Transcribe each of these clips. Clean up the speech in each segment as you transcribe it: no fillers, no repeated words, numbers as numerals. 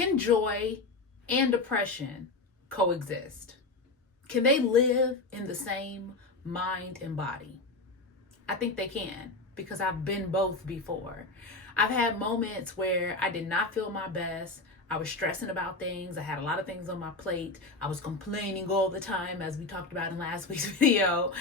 Can joy and depression coexist? Can they live in the same mind and body? I think they can, because I've been both before. I've had moments where I did not feel my best. I was stressing about things. I had a lot of things on my plate. I was complaining all the time, as we talked about in last week's video.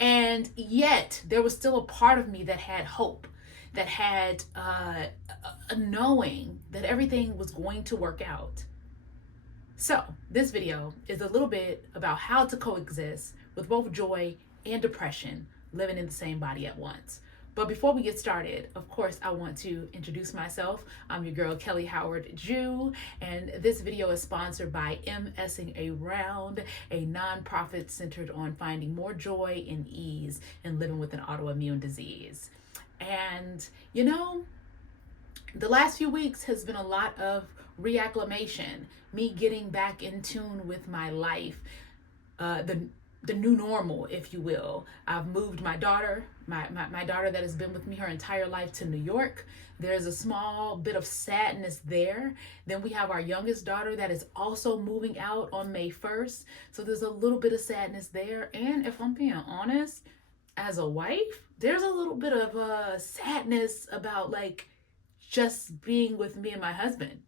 And yet there was still a part of me that had hope, that had a knowing that everything was going to work out. So this video is a little bit about how to coexist with both joy and depression, living in the same body at once. But before we get started, of course, I want to introduce myself. I'm your girl, Kellye Howard-Jue, and this video is sponsored by Messing Around, a nonprofit centered on finding more joy and ease in living with an autoimmune disease. And, you know, the last few weeks has been a lot of reacclimation, me getting back in tune with my life, the new normal, if you will. I've moved my daughter, my daughter that has been with me her entire life, to New York. There's a small bit of sadness there. Then we have our youngest daughter that is also moving out on May 1st. So there's a little bit of sadness there. And if I'm being honest, as a wife, there's a little bit of sadness about like just being with me and my husband.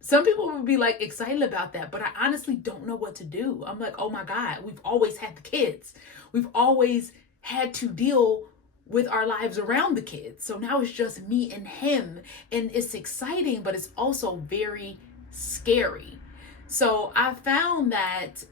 Some people would be like excited about that, but I honestly don't know what to do. I'm like, oh my God, we've always had the kids. We've always had to deal with our lives around the kids. So now it's just me and him, and it's exciting, but it's also very scary. So I found that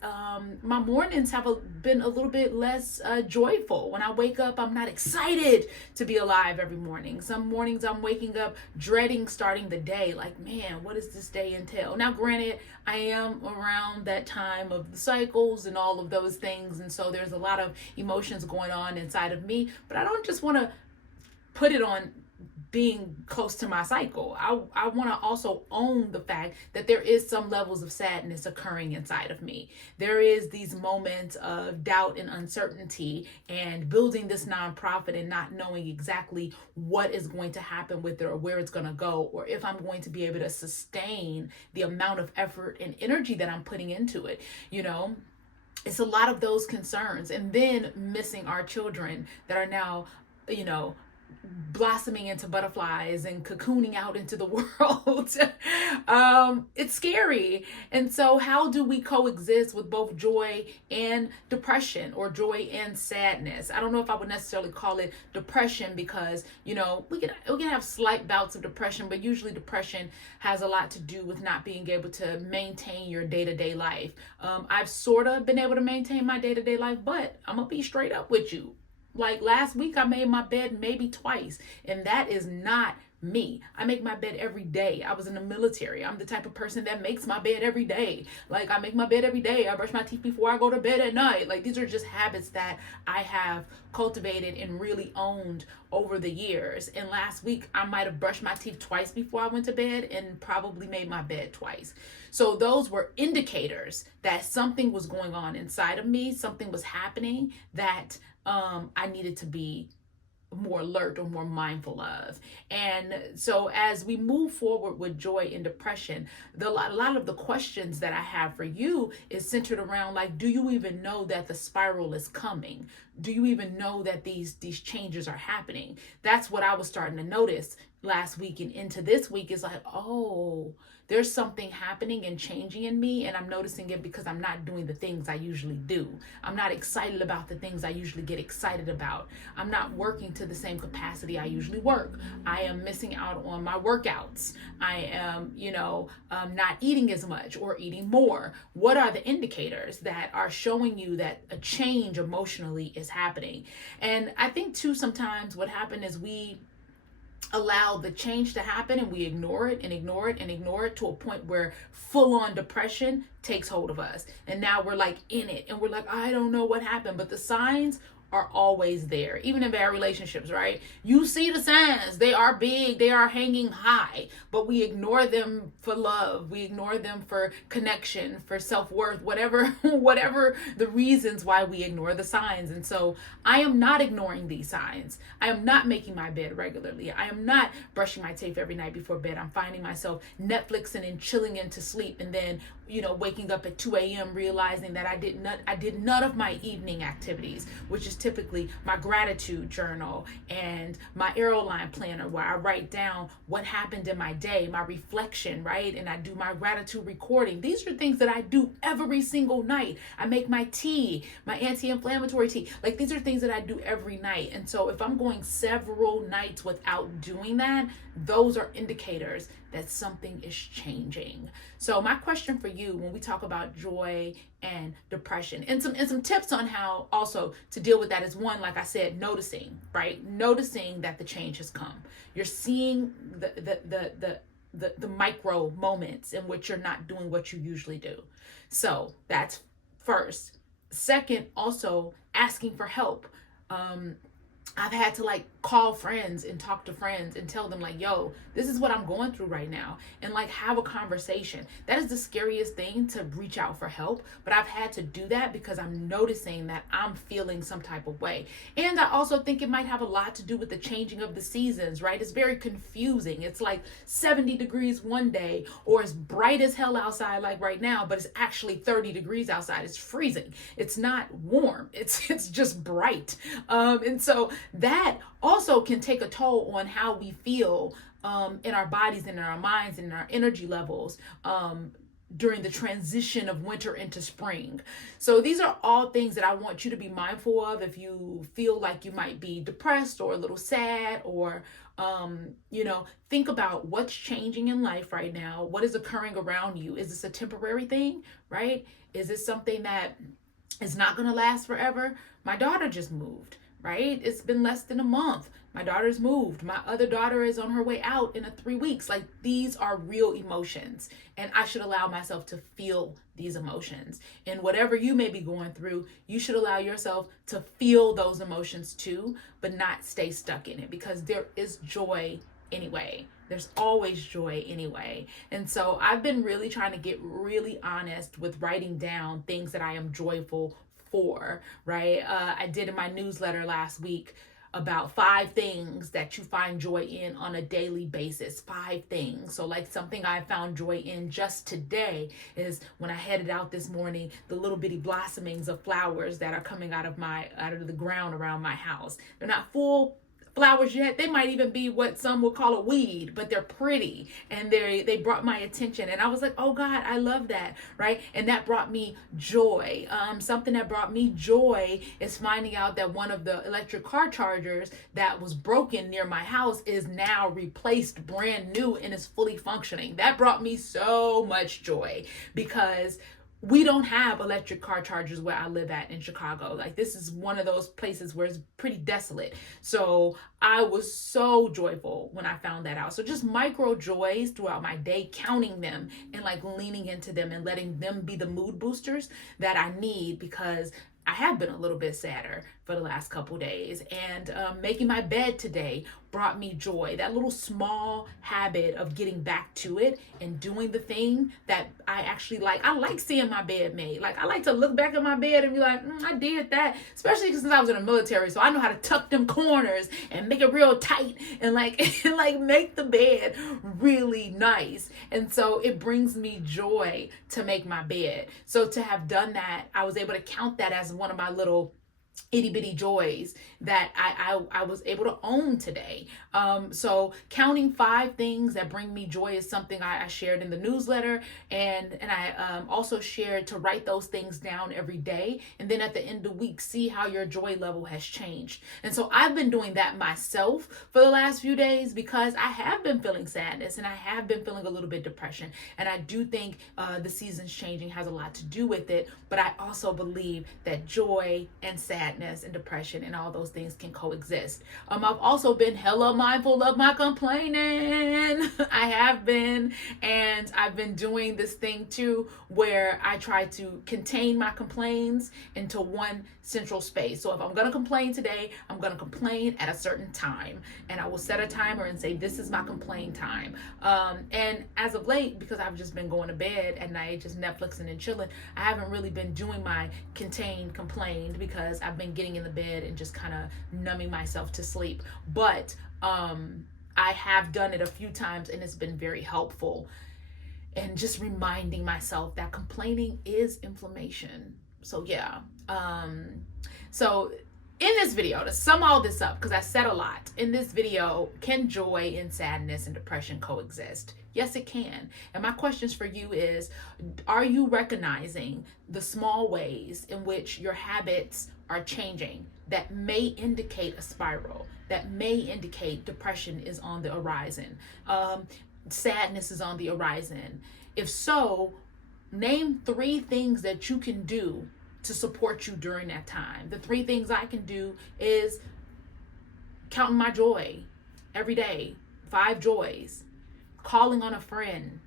my mornings have been a little bit less joyful. When I wake up, I'm not excited to be alive every morning. Some mornings I'm waking up dreading starting the day. Like, man, what does this day entail? Now, granted, I am around that time of the cycles and all of those things. And so there's a lot of emotions going on inside of me. But I don't just want to put it on being close to my cycle. I want to also own the fact that there is some levels of sadness occurring inside of me. There is these moments of doubt and uncertainty, and building this nonprofit and not knowing exactly what is going to happen with it, or where it's going to go, or if I'm going to be able to sustain the amount of effort and energy that I'm putting into it. You know, it's a lot of those concerns. And then missing our children that are now, you know, blossoming into butterflies and cocooning out into the world. It's scary. And so how do we coexist with both joy and depression, or joy and sadness? I don't know if I would necessarily call it depression, because, you know, we can have slight bouts of depression, but usually depression has a lot to do with not being able to maintain your day-to-day life. I've sort of been able to maintain my day-to-day life, but I'm gonna be straight up with you. Like last week, I made my bed maybe twice, and that is not me. I make my bed every day. I was in the military. I'm the type of person that makes my bed every day. Like, I make my bed every day. I brush my teeth before I go to bed at night. Like, these are just habits that I have cultivated and really owned over the years. And last week, I might have brushed my teeth twice before I went to bed, and probably made my bed twice. So those were indicators that something was going on inside of me. Something was happening that I needed to be more alert or more mindful of. And so as we move forward with joy and depression, a lot of the questions that I have for you is centered around, like, do you even know that the spiral is coming? Do you even know that these changes are happening? That's what I was starting to notice last week and into this week, is like, oh, there's something happening and changing in me, and I'm noticing it because I'm not doing the things I usually do. I'm not excited about the things I usually get excited about. I'm not working to the same capacity I usually work. I am missing out on my workouts. I am, not eating as much or eating more. What are the indicators that are showing you that a change emotionally is happening? And I think too, sometimes what happened is we allow the change to happen, and we ignore it and ignore it and ignore it to a point where full-on depression takes hold of us. And now we're like in it, and we're like, I don't know what happened. But the signs are always there, even in bad relationships, right? You see the signs, they are big, they are hanging high, but we ignore them for love, we ignore them for connection, for self-worth, whatever the reasons why we ignore the signs. And so I am not ignoring these signs. I am not making my bed regularly. I am not brushing my teeth every night before bed. I'm finding myself Netflixing and chilling into sleep, and then waking up at 2 a.m. realizing that I did none of my evening activities, which is typically my gratitude journal and my airline planner, where I write down what happened in my day, my reflection, right? And I do my gratitude recording. These are things that I do every single night. I make my tea, my anti-inflammatory tea. Like, these are things that I do every night. And so if I'm going several nights without doing that, those are indicators that something is changing. So my question for you, when we talk about joy and depression, and some tips on how also to deal with that, is one, like I said, noticing, right? Noticing that the change has come. You're seeing the micro moments in which you're not doing what you usually do. So that's first. Second, also asking for help. I've had to call friends and talk to friends and tell them yo, this is what I'm going through right now, and have a conversation. That is the scariest thing, to reach out for help, but I've had to do that because I'm noticing that I'm feeling some type of way. And I also think it might have a lot to do with the changing of the seasons, right? It's very confusing. It's 70 degrees one day, or it's bright as hell outside like right now, but it's actually 30 degrees outside. It's freezing. It's not warm. It's just bright. And so that also can take a toll on how we feel in our bodies and in our minds and in our energy levels during the transition of winter into spring. So these are all things that I want you to be mindful of if you feel like you might be depressed or a little sad, or think about what's changing in life right now. What is occurring around you? Is this a temporary thing, right? Is this something that is not going to last forever? My daughter just moved. Right? It's been less than a month. My daughter's moved. My other daughter is on her way out in 3 weeks. These are real emotions, and I should allow myself to feel these emotions. And whatever you may be going through, you should allow yourself to feel those emotions too, but not stay stuck in it, because there is joy anyway. There's always joy anyway. And so I've been really trying to get really honest with writing down things that I am joyful for, right? I did in my newsletter last week about 5 things that you find joy in on a daily basis. 5 things. So something I found joy in just today is when I headed out this morning, the little bitty blossomings of flowers that are coming out of the ground around my house. They're not full flowers yet. They might even be what some would call a weed, but they're pretty, and they brought my attention, and I was like, oh God, I love that, right? And that brought me joy. Something that brought me joy is finding out that one of the electric car chargers that was broken near my house is now replaced, brand new, and is fully functioning. That brought me so much joy, because we don't have electric car chargers where I live at in Chicago. This is one of those places where it's pretty desolate. So I was so joyful when I found that out. So just micro joys throughout my day, counting them and leaning into them and letting them be the mood boosters that I need, because I have been a little bit sadder for the last couple days, and making my bed today brought me joy. That little small habit of getting back to it and doing the thing that I actually like. I like seeing my bed made. I like to look back at my bed and be like, I did that. Especially since I was in the military, so I know how to tuck them corners and make it real tight and make the bed really nice. And so it brings me joy to make my bed. So to have done that, I was able to count that as one of my little itty bitty joys that I was able to own today. So counting 5 things that bring me joy is something I shared in the newsletter, and I also shared to write those things down every day, and then at the end of the week see how your joy level has changed. And so I've been doing that myself for the last few days, because I have been feeling sadness and I have been feeling a little bit depression, and I do think the seasons changing has a lot to do with it, but I also believe that joy and sadness sadness and depression and all those things can coexist. I've also been hella mindful of my complaining. I have been, and I've been doing this thing too where I try to contain my complaints into one central space. So if I'm going to complain today, I'm going to complain at a certain time, and I will set a timer and say, this is my complain time. And as of late, because I've just been going to bed at night, just Netflixing and chilling, I haven't really been doing my contained complained because I've been getting in the bed and just kind of numbing myself to sleep. But I have done it a few times, and it's been very helpful. And just reminding myself that complaining is inflammation. So yeah. So in this video, to sum all this up, because I said a lot, in this video, can joy and sadness and depression coexist? Yes, it can. And my questions for you is, are you recognizing the small ways in which your habits are changing that may indicate a spiral, that may indicate depression is on the horizon, sadness is on the horizon? If so, name 3 things that you can do to support you during that time. The 3 things I can do is counting my joy every day, 5 joys, calling on a friend,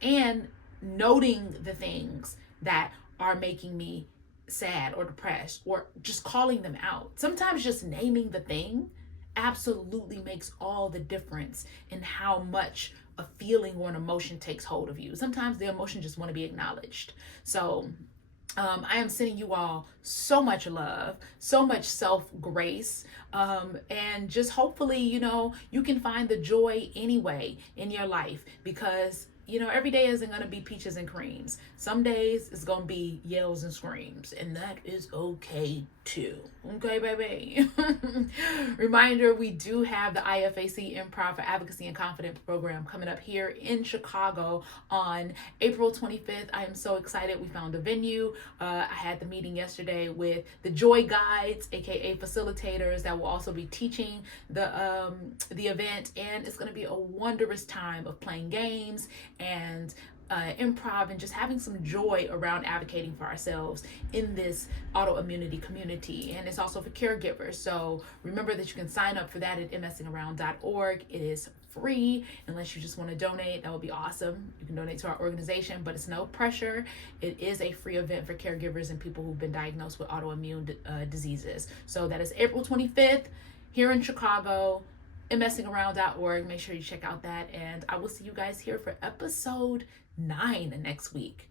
and noting the things that are making me sad or depressed, or just calling them out. Sometimes just naming the thing absolutely makes all the difference in how much a feeling or an emotion takes hold of you. Sometimes the emotion just want to be acknowledged. So I am sending you all so much love, so much self-grace, and just hopefully, you can find the joy anyway in your life, because every day isn't going to be peaches and creams. Some days it's going to be yells and screams, and that is okay too. Okay, baby. Reminder, we do have the IFAC Improv for Advocacy and Confidence program coming up here in Chicago on April 25th. I am so excited. We found a venue. I had the meeting yesterday with the Joy Guides, aka facilitators, that will also be teaching the event, and it's going to be a wondrous time of playing games and improv and just having some joy around advocating for ourselves in this autoimmunity community. And it's also for caregivers. So remember that you can sign up for that at msingaround.org. It is free unless you just want to donate. That would be awesome. You can donate to our organization, but it's no pressure. It is a free event for caregivers and people who've been diagnosed with autoimmune diseases. So that is April 25th here in Chicago. msingaround.org. Make sure you check out that, and I will see you guys here for episode 9 next week.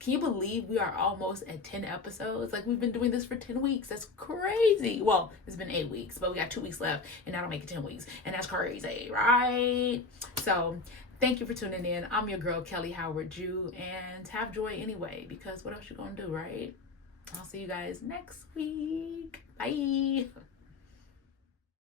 Can you believe we are almost at 10 episodes? Like, we've been doing this for 10 weeks. That's crazy. Well, it's been 8 weeks, but we got 2 weeks left, and that'll make it 10 weeks, and that's crazy, right? So thank you for tuning in. I'm your girl, Kellye Howard-Jue, and have joy anyway, because what else you gonna do, right? I'll see you guys next week. Bye.